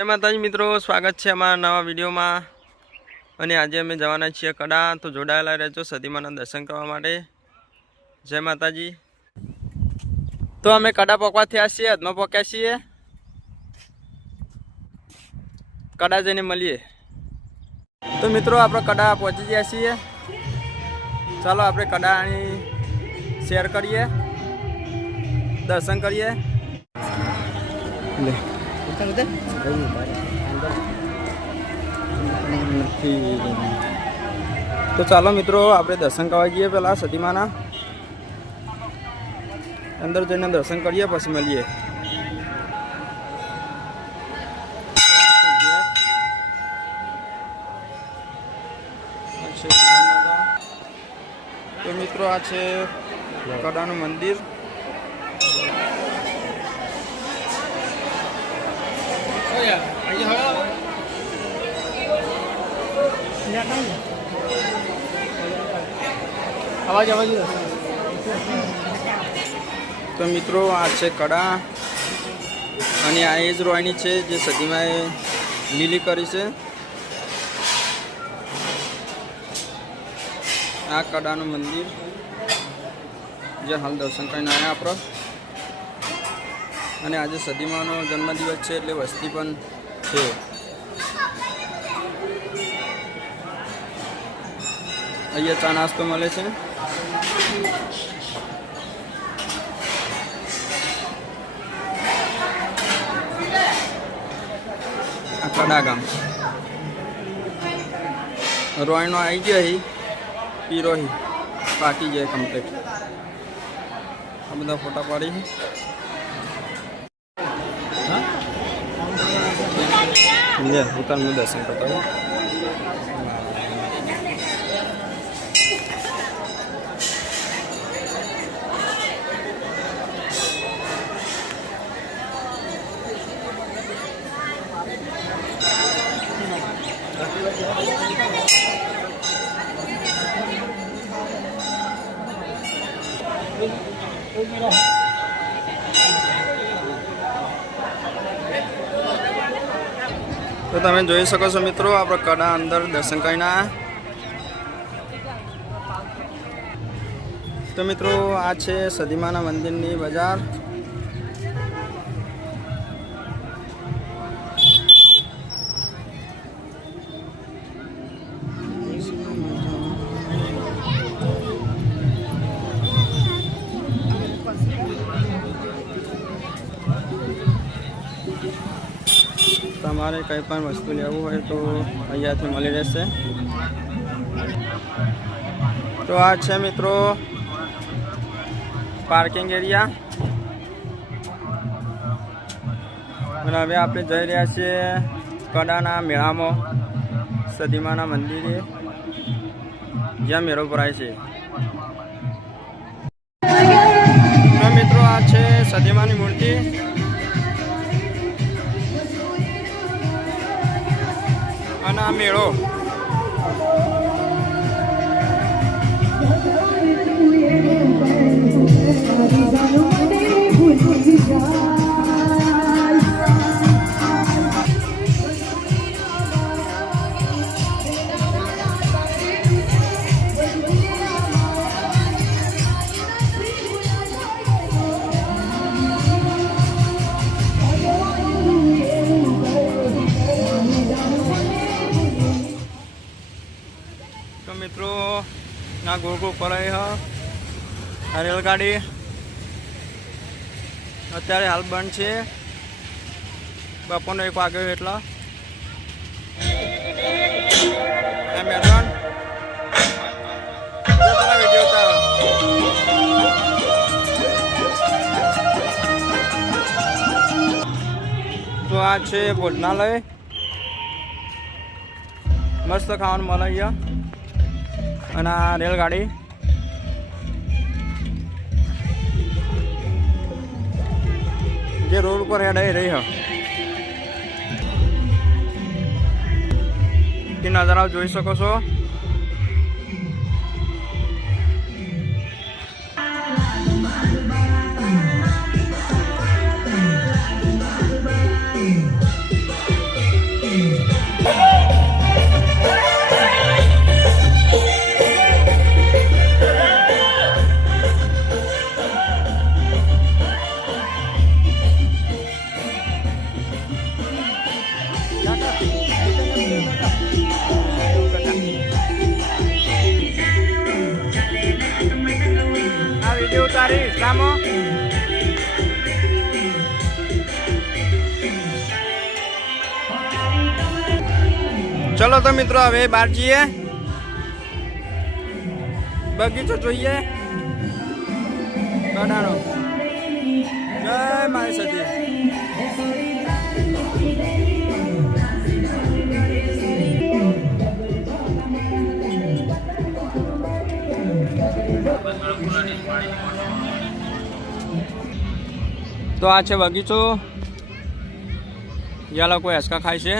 જય માતાજી મિત્રો, સ્વાગત છે અમારા નવા વિડીયોમાં। અને આજે અમે જવાના છીએ કડા, તો જોડાયેલા રહેજો સદીમાના દર્શન કરવા માટે। જય માતાજી। તો અમે કડા પોકવા થયા છીએ, હદમાં પોક્યા છીએ। કડા જઈને મળીએ। તો મિત્રો આપણે કડા પહોંચી ગયા છીએ। ચાલો આપણે કડાની શેર કરીએ, દર્શન કરીએ। તો ચાલો મિત્રો આપણે દર્શન કરવા જઈએ। પેલા સતીમાના અંદર જઈને દર્શન કરીએ, પછી મળીએ। તો મિત્રો આ છે કડાનું મંદિર। તો મિત્રો આ છે કડા, અને આ એ જ રોયની છે જે સદીમાએ લીલી કરી છે। આ કડાનું મંદિર જે હાલ દર્શન કરીને આવ્યા આપણે। અને આજે સદીમાનો જન્મદિવસ છે એટલે વસ્તી પણ છે। અહીંયા ચા નાસ્તો મળે છે। આ કડા ગામ રોયનો આવી ગયા હી પીરો હી પાકી જાય કમ્પ્લીટ। આ બધા ફોટા પાડી દુકાનનું દર્શન કરતા હોય। તો તમે જોઈ શકો છો મિત્રો, આપણે કડા અંદર દર્શન કરીને આવ્યા। તો મિત્રો આ છે સદીમાના મંદિરની બજાર। તમારે કંઈ પણ વસ્તુ લેવું હોય તો અહીંયાથી મળી રહેશે। તો આ છે મિત્રો પાર્કિંગ એરિયા। અને હવે આપણે જઈ રહ્યા છીએ કડાના મેળામાં, સદીમાના મંદિરે જ્યાં મેળો ભરાય છે। તો મિત્રો આ છે સદીમાની મૂર્તિ। અને આ મેળો મિત્રો ના ગોળ ગોળ પડાય હ આ રેલગાડી અત્યારે હાલ બંધ છે। બપોરનો 1 વાગ્યો એટલે મેદાન તો આ છે ભોજનાલય। મસ્ત ખાવાનું મળે અહીંયા। અને આ રેલગાડી જે રોડ ઉપર હેડાઈ રહી તે નજારા જોઈ શકો છો। તારી ઇન્સ્ટામાં? ચલો તો મિત્રો હવે બહાર જઈએ, બગીચો જોઈએ કડાનો. જય મારી સતી. તો આ છે બગીચો, જ્યાં લોકો હેસકા ખાય છે.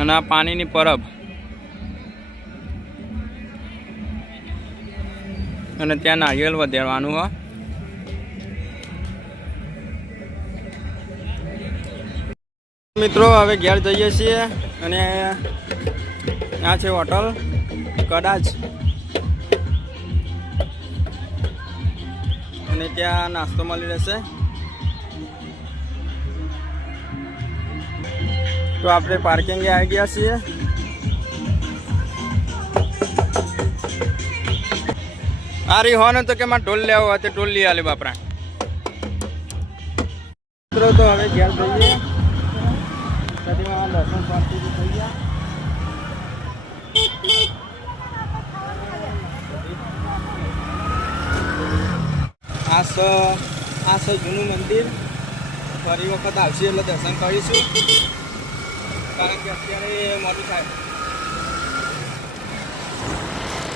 અને આ પાણીની પરબ, અને ત્યાં નારિયેળ વધેરવાનું હોય. મિત્રો હવે ઘેર જઈએ છીએ, અને આ છે હોટલ કડાચ, અને ત્યાં નાસ્તો મળી રહેશે. તો આપણે પાર્કિંગે આવી ગયા છીએ. આરી હો ને તો કે માં ઢોલ લેવો હોય તો ઢોલ લઈ આલે બાપરા. મિત્રો તો હવે ઘેર જઈએ, સદીમાં દર્શન શાંતિથી થઈ ગયા. આ છે જૂનું મંદિર. ફરી વખત આવશે એટલે દર્શન કરીશું, કારણ કે અત્યારે મોડું થાય.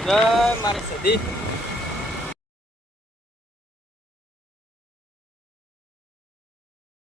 જય મારી સદી.